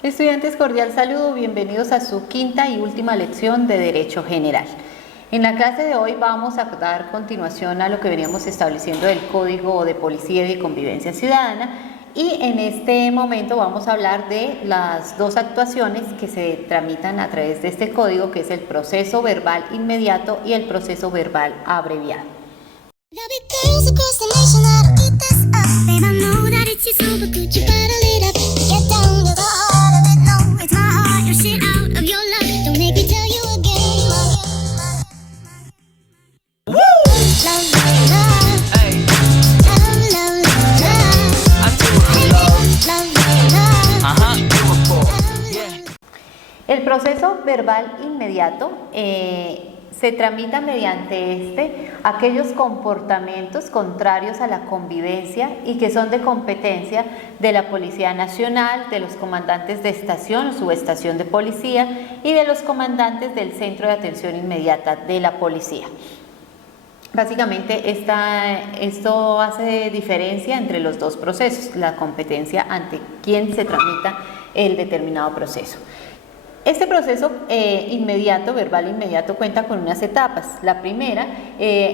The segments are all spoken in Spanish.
Estudiantes, cordial saludo, bienvenidos a su quinta y última lección de Derecho General. En la clase de hoy vamos a dar continuación a lo que veníamos estableciendo del Código de Policía y de Convivencia Ciudadana, y en este momento vamos a hablar de las dos actuaciones que se tramitan a través de este código, que es el proceso verbal inmediato y el proceso verbal abreviado. El proceso verbal inmediato se tramita mediante aquellos comportamientos contrarios a la convivencia y que son de competencia de la Policía Nacional, de los comandantes de estación o subestación de policía y de los comandantes del Centro de Atención Inmediata de la Policía. Básicamente esto hace diferencia entre los dos procesos, la competencia ante quien se tramita el determinado proceso. Este proceso verbal inmediato, cuenta con unas etapas. La primera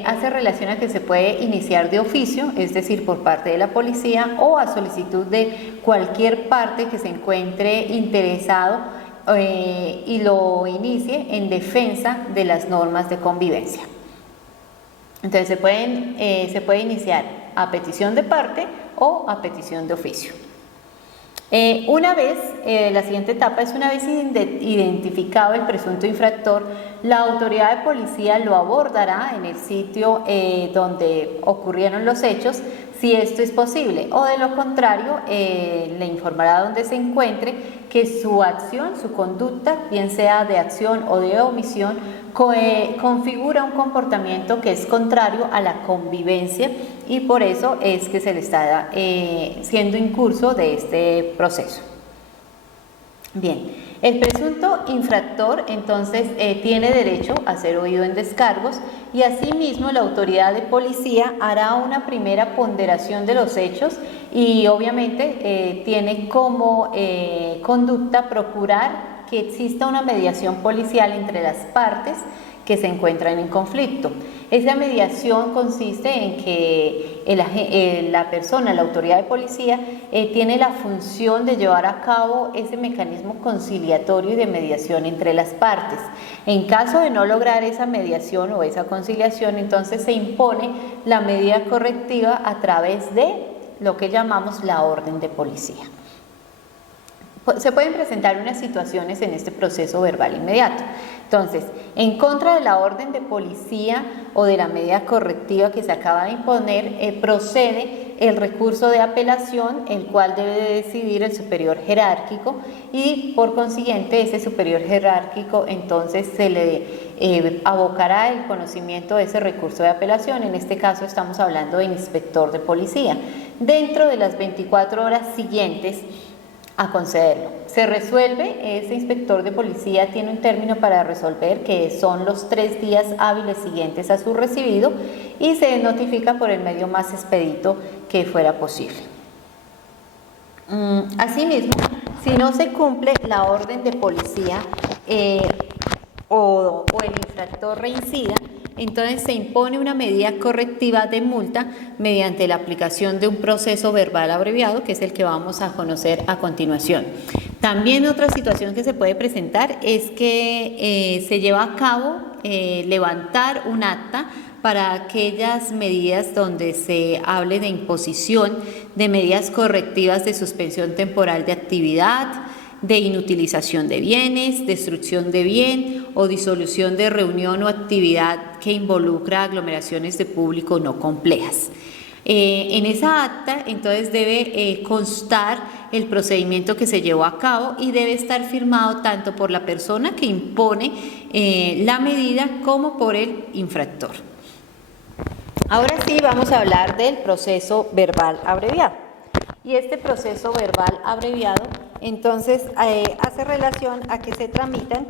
hace relación a que se puede iniciar de oficio, es decir, por parte de la policía o a solicitud de cualquier parte que se encuentre interesado y lo inicie en defensa de las normas de convivencia. Entonces se puede iniciar a petición de parte o a petición de oficio. La siguiente etapa es una vez identificado el presunto infractor, la autoridad de policía lo abordará en el sitio donde ocurrieron los hechos, si esto es posible, o de lo contrario le informará donde se encuentre que su acción, su conducta, bien sea de acción o de omisión, configura un comportamiento que es contrario a la convivencia y por eso es que se le está siendo incurso de este proceso. Bien, el presunto infractor entonces tiene derecho a ser oído en descargos y asimismo la autoridad de policía hará una primera ponderación de los hechos y obviamente tiene como conducta procurar que exista una mediación policial entre las partes que se encuentran en conflicto. Esa mediación consiste en que la autoridad de policía, tiene la función de llevar a cabo ese mecanismo conciliatorio y de mediación entre las partes. En caso de no lograr esa mediación o esa conciliación, entonces se impone la medida correctiva a través de lo que llamamos la orden de policía. Se pueden presentar unas situaciones en este proceso verbal inmediato. Entonces, en contra de la orden de policía o de la medida correctiva que se acaba de imponer, procede el recurso de apelación, el cual debe de decidir el superior jerárquico y por consiguiente ese superior jerárquico entonces se le abocará el conocimiento de ese recurso de apelación. En este caso estamos hablando del inspector de policía. Dentro de las 24 horas siguientes a concederlo. Se resuelve, ese inspector de policía tiene un término para resolver que son los 3 días hábiles siguientes a su recibido y se notifica por el medio más expedito que fuera posible. Asimismo, si no se cumple la orden de policía o el infractor reincida, entonces se impone una medida correctiva de multa mediante la aplicación de un proceso verbal abreviado, que es el que vamos a conocer a continuación. También otra situación que se puede presentar es que se lleva a cabo levantar un acta para aquellas medidas donde se hable de imposición de medidas correctivas de suspensión temporal de actividad, de inutilización de bienes, destrucción de bien o disolución de reunión o actividad que involucra aglomeraciones de público no complejas. En esa acta entonces debe constar el procedimiento que se llevó a cabo y debe estar firmado tanto por la persona que impone la medida como por el infractor. Ahora sí vamos a hablar del proceso verbal abreviado. Y este proceso verbal abreviado entonces hace relación a que se tramitan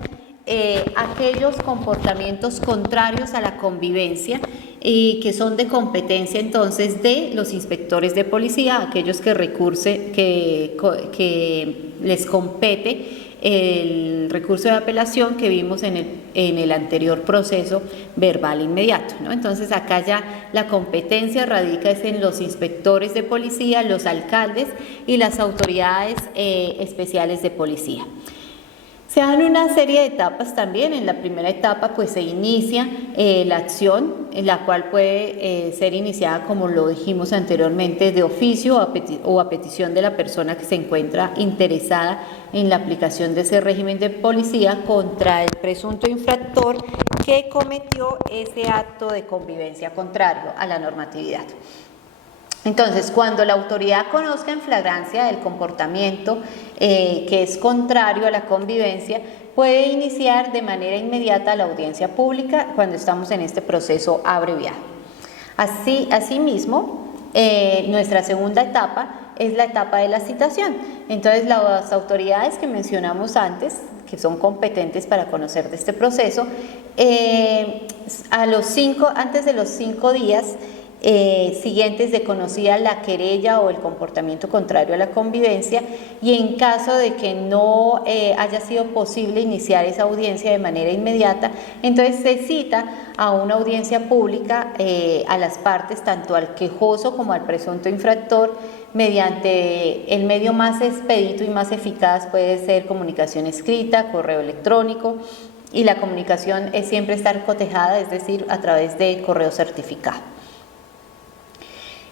aquellos comportamientos contrarios a la convivencia y que son de competencia entonces de los inspectores de policía, aquellos que les compete el recurso de apelación que vimos en el anterior proceso verbal inmediato, ¿no? Entonces acá ya la competencia radica en los inspectores de policía, los alcaldes y las autoridades especiales de policía. Se dan una serie de etapas también. En la primera etapa pues se inicia la acción, en la cual puede ser iniciada, como lo dijimos anteriormente, de oficio o a petición de la persona que se encuentra interesada en la aplicación de ese régimen de policía contra el presunto infractor que cometió ese acto de convivencia contrario a la normatividad. Entonces, cuando la autoridad conozca en flagrancia el comportamiento que es contrario a la convivencia, puede iniciar de manera inmediata la audiencia pública cuando estamos en este proceso abreviado. Asimismo, nuestra segunda etapa es la etapa de la citación. Entonces, las autoridades que mencionamos antes, que son competentes para conocer de este proceso, antes de los 5 días siguientes de conocida la querella o el comportamiento contrario a la convivencia, y en caso de que no haya sido posible iniciar esa audiencia de manera inmediata, entonces se cita a una audiencia pública a las partes, tanto al quejoso como al presunto infractor, mediante el medio más expedito y más eficaz. Puede ser comunicación escrita, correo electrónico, y la comunicación es siempre estar cotejada, es decir, a través de correo certificado.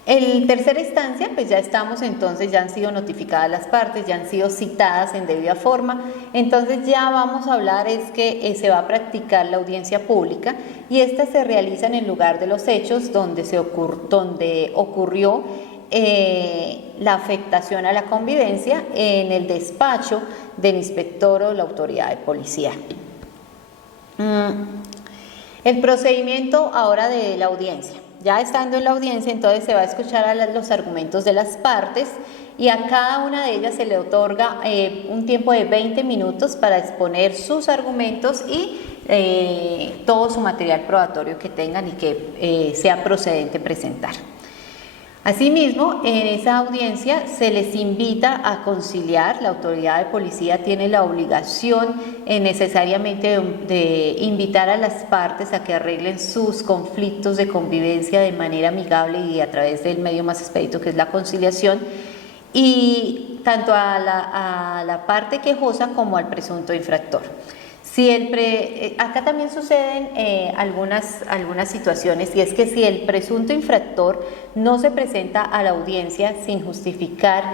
En tercera instancia, pues ya han sido notificadas las partes, ya han sido citadas en debida forma. Entonces ya vamos a hablar es que se va a practicar la audiencia pública, y esta se realiza en el lugar de los hechos donde ocurrió la afectación a la convivencia, en el despacho del inspector o la autoridad de policía. El procedimiento ahora de la audiencia. Ya estando en la audiencia, entonces se va a escuchar los argumentos de las partes, y a cada una de ellas se le otorga un tiempo de 20 minutos para exponer sus argumentos y todo su material probatorio que tengan y que sea procedente presentar. Asimismo, en esa audiencia se les invita a conciliar. La autoridad de policía tiene la obligación necesariamente de invitar a las partes a que arreglen sus conflictos de convivencia de manera amigable y a través del medio más expedito, que es la conciliación, y tanto a la parte quejosa como al presunto infractor. Acá también suceden algunas situaciones, y es que si el presunto infractor no se presenta a la audiencia sin justificar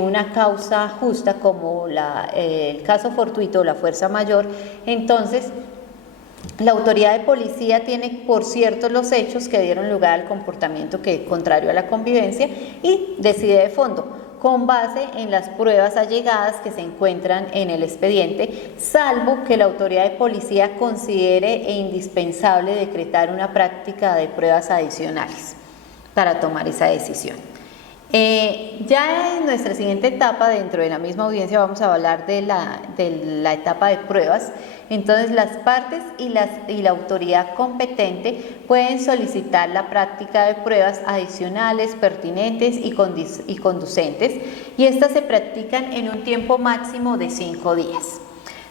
una causa justa, como el caso fortuito o la fuerza mayor, entonces la autoridad de policía tiene por cierto los hechos que dieron lugar al comportamiento que es contrario a la convivencia, y decide de fondo, con base en las pruebas allegadas que se encuentran en el expediente, salvo que la autoridad de policía considere indispensable decretar una práctica de pruebas adicionales para tomar esa decisión. Ya en nuestra siguiente etapa, dentro de la misma audiencia, vamos a hablar de la etapa de pruebas. Entonces, las partes y la autoridad competente pueden solicitar la práctica de pruebas adicionales, pertinentes y conducentes, y estas se practican en un tiempo máximo de 5 días.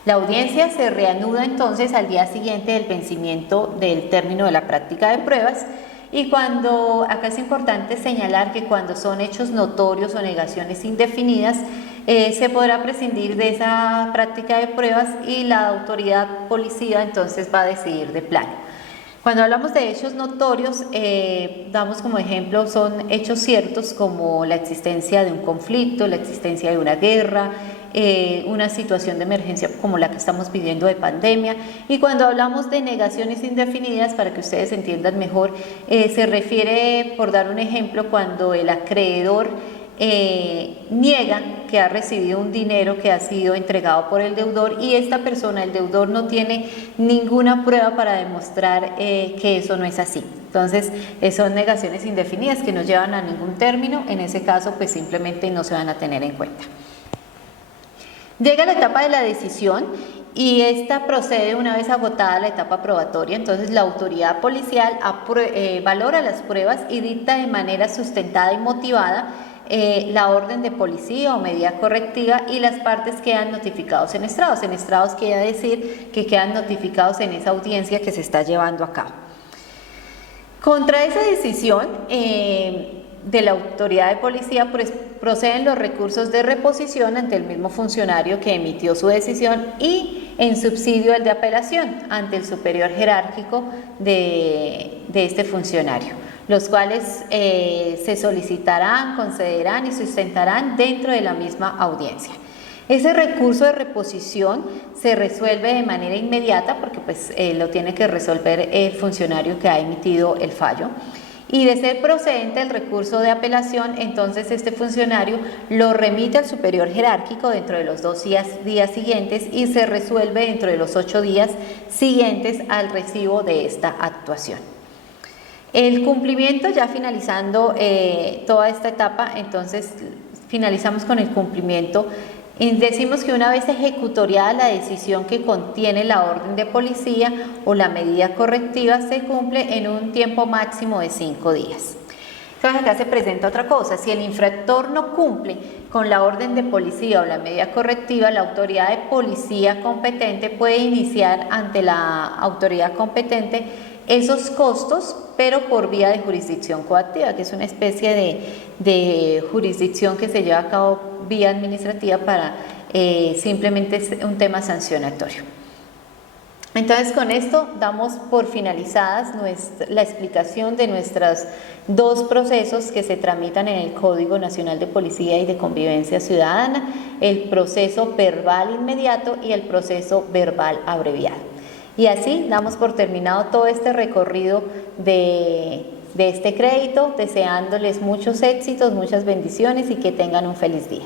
La audiencia se reanuda entonces al día siguiente del vencimiento del término de la práctica de pruebas. Y acá es importante señalar que cuando son hechos notorios o negaciones indefinidas, se podrá prescindir de esa práctica de pruebas, y la autoridad policía entonces va a decidir de plano. Cuando hablamos de hechos notorios, damos como ejemplo, son hechos ciertos como la existencia de un conflicto, la existencia de una guerra, una situación de emergencia como la que estamos viviendo de pandemia. Y cuando hablamos de negaciones indefinidas, para que ustedes entiendan mejor, se refiere, por dar un ejemplo, cuando el acreedor niega que ha recibido un dinero que ha sido entregado por el deudor, y esta persona, el deudor, no tiene ninguna prueba para demostrar que eso no es así. Entonces son negaciones indefinidas que no llevan a ningún término. En ese caso pues simplemente no se van a tener en cuenta. Llega la etapa de la decisión, y esta procede una vez agotada la etapa probatoria. Entonces la autoridad policial valora las pruebas y dicta de manera sustentada y motivada la orden de policía o medida correctiva, y las partes quedan notificados en estrados. En estrados quiere decir que quedan notificados en esa audiencia que se está llevando a cabo. Contra esa decisión de la autoridad de policía, pues, proceden los recursos de reposición ante el mismo funcionario que emitió su decisión, y en subsidio el de apelación ante el superior jerárquico de este funcionario, los cuales se solicitarán, concederán y sustentarán dentro de la misma audiencia. Ese recurso de reposición se resuelve de manera inmediata porque pues, lo tiene que resolver el funcionario que ha emitido el fallo. Y de ser procedente el recurso de apelación, entonces este funcionario lo remite al superior jerárquico dentro de los 2 días siguientes, y se resuelve dentro de los 8 días siguientes al recibo de esta actuación. El cumplimiento, ya finalizando toda esta etapa, entonces finalizamos con el cumplimiento. Decimos que una vez ejecutoriada la decisión que contiene la orden de policía o la medida correctiva, se cumple en un tiempo máximo de 5 días. Entonces acá se presenta otra cosa: si el infractor no cumple con la orden de policía o la medida correctiva, la autoridad de policía competente puede iniciar ante la autoridad competente esos costos, pero por vía de jurisdicción coactiva, que es una especie de jurisdicción que se lleva a cabo vía administrativa para simplemente un tema sancionatorio. Entonces, con esto damos por finalizadas la explicación de nuestros 2 procesos que se tramitan en el Código Nacional de Policía y de Convivencia Ciudadana: el proceso verbal inmediato y el proceso verbal abreviado. Y así damos por terminado todo este recorrido de este crédito, deseándoles muchos éxitos, muchas bendiciones y que tengan un feliz día.